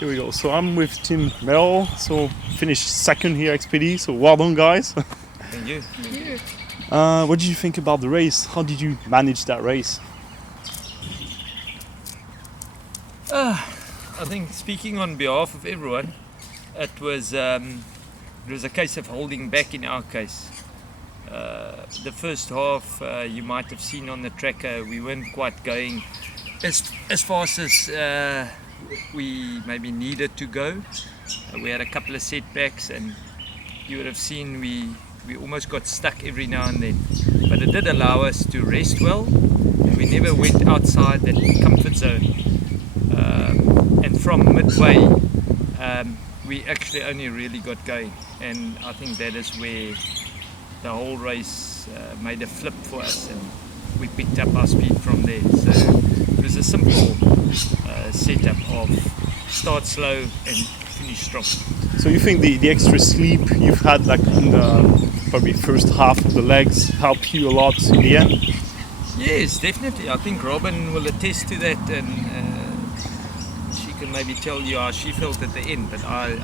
Here we go. So I'm with Team Merrell. So finished second here XPD. So well done, guys. Thank you. Thank you. What did you think about the race? How did you manage that race? I think speaking on behalf of everyone, it was a case of holding back in our case. The first half, you might have seen on the tracker, we weren't quite going as fast as we maybe needed to go. We had a couple of setbacks, and you would have seen we almost got stuck every now and then. But it did allow us to rest well, and we never went outside that comfort zone. And from midway, we actually only really got going, and I think that is where the whole race made a flip for us, and we picked up our speed from there. So it was a simple setup of start slow and finish strong. So you think the extra sleep you've had like in the probably first half of the legs helped you a lot in the end? Yes, definitely. I think Robin will attest to that, and she can maybe tell you how she felt at the end, but I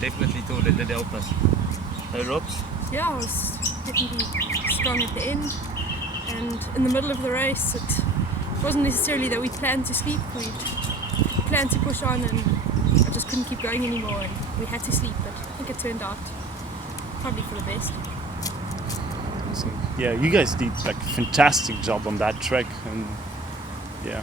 definitely thought it did help us. Hey, Robs? Yeah, I was definitely strong at the end, and in the middle of the race it wasn't necessarily that we planned to sleep. We planned to push on, and I just couldn't keep going anymore, and we had to sleep, but I think it turned out probably for the best. So, yeah, you guys did like a fantastic job on that track, and yeah,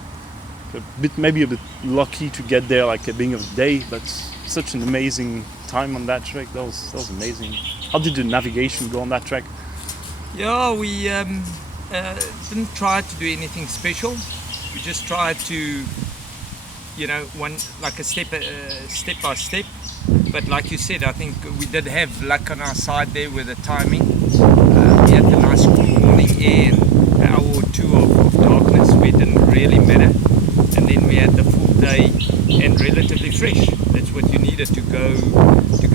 maybe a bit lucky to get there like at the beginning of the day, but such an amazing time on that track. That was amazing. How did the navigation go on that track? Yeah, we didn't try to do anything special. We just tried to, like a step by step. But like you said, I think we did have luck on our side there with the timing. We had the nice cool morning air and an hour or two of darkness where it didn't really matter. And then we had the full day and relatively fresh. That's what you needed to go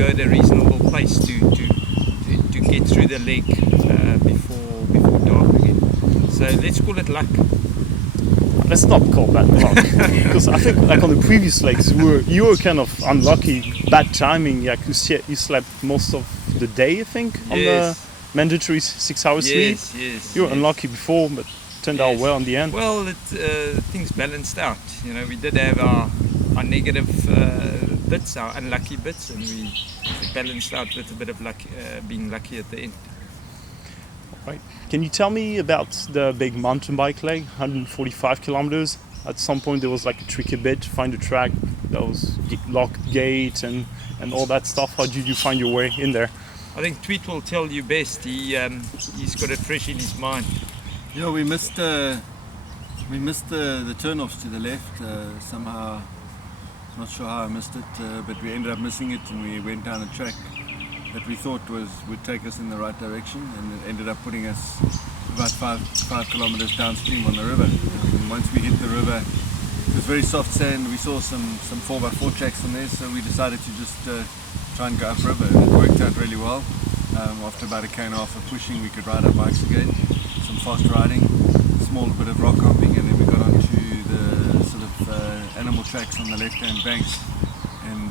at a reasonable pace to get through the leg before dark again. So let's call it luck. Let's not call that luck, because I think like on the previous legs you were kind of unlucky, bad timing. Yeah, you slept most of the day, I think, on the mandatory 6 hours sleep. Yes. You were unlucky before, but turned out well in the end. Well, things balanced out. We did have our negative bits, our unlucky bits, and we balanced out with a bit of luck, being lucky at the end. Right. Can you tell me about the big mountain bike leg, 145 kilometers? At some point there was like a tricky bit to find the track. There was locked gate and all that stuff. How did you find your way in there? I think Tweet will tell you best. He's got it fresh in his mind. Yeah, we missed the turnoffs to the left somehow. Not sure how I missed it, but we ended up missing it, and we went down a track that we thought would take us in the right direction, and it ended up putting us about five kilometers downstream on the river. And once we hit the river, it was very soft sand. We saw some 4x4 tracks on there, so we decided to just try and go upriver. It worked out really well. After about a k and a half of pushing, we could ride our bikes again. Some fast riding, small bit of rock hopping, and then we got onto the sort of animal tracks on the left-hand bank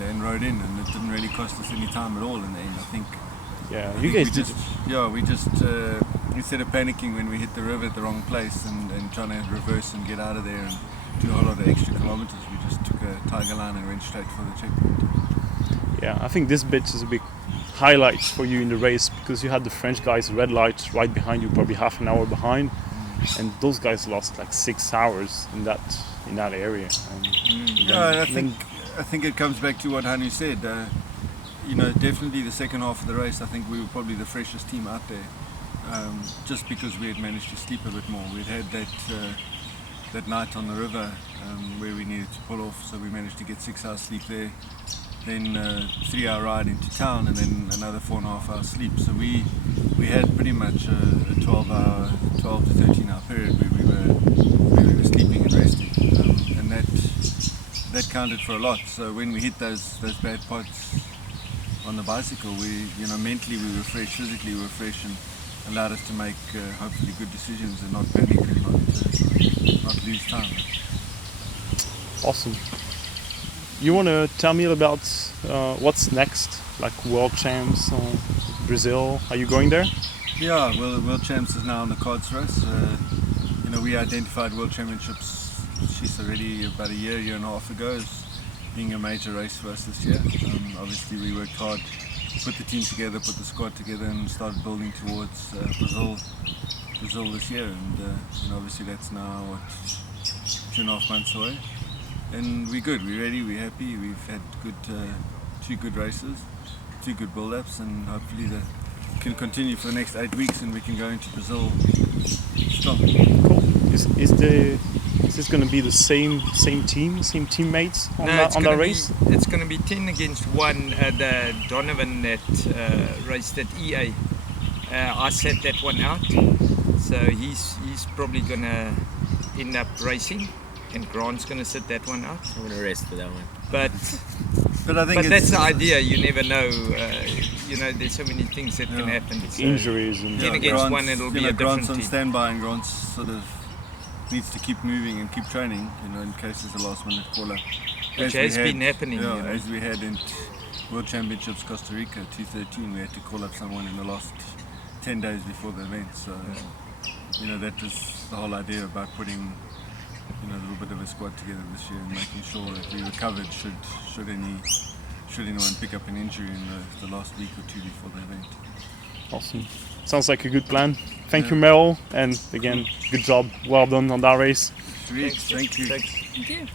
and rode in, and it didn't really cost us any time at all in the end, I think. Yeah, you guys did. We just instead of panicking when we hit the river at the wrong place and trying to reverse and get out of there and do a whole lot of extra kilometers, we just took a tiger line and went straight for the checkpoint. Yeah, I think this bit is a big highlight for you in the race, because you had the French guys red lights right behind you, probably half an hour behind, and those guys lost like 6 hours in that area. I think it comes back to what Hanu said. Definitely the second half of the race, I think we were probably the freshest team out there, just because we had managed to sleep a bit more. We'd had that night on the river where we needed to pull off, so we managed to get 6 hours sleep there. Then 3 hour ride into town, and then another 4.5 hours sleep. So we had pretty much a 12 to 13 hour period where we were sleeping and resting, and that counted for a lot. So when we hit those bad parts on the bicycle, mentally we were fresh, physically we were fresh, and allowed us to make hopefully good decisions and not panic and not lose time. Awesome. you want to tell me about what's next, like World Champs or Brazil? Are you going there? Yeah, well, the World Champs is now on the cards for us. You know, we identified World Championships, she's already about a year and a half ago, as being a major race for us this year. Obviously, we worked hard, put the team together, put the squad together, and started building towards Brazil this year. And you know, obviously, that's now what, 2.5 months away. And we're good, we're ready, we're happy. We've had two good races, 2 good build-ups, and hopefully that can continue for the next 8 weeks, and we can go into Brazil strong. Cool. Is this going to be the same team, same teammates on that race? It's going to be 10 against 1. The Donovan that raced at EA, I set that one out, so he's probably going to end up racing, and Grant's going to sit that one out. I'm going to rest for that one. But I think that's the idea. You never know. You know, there's so many things that can happen. So Injuries and 10 against 1, it'll be a different Grant's on team. standby, and Grant's sort of needs to keep moving and keep training, you know, in case there's a last minute call up. Which has been happening. Yeah, You know. as we had in World Championships Costa Rica 2013, we had to call up someone in the last 10 days before the event. So, you know, that was the whole idea about putting, you know, a little bit of a squad together this year and making sure that we were covered should anyone pick up an injury in the last week or 2 before the event. Awesome. Sounds like a good plan. Thank you, Merrell, and again, good job. Well done on that race. Sweet. Thanks. Thank you. Thanks. Thank you.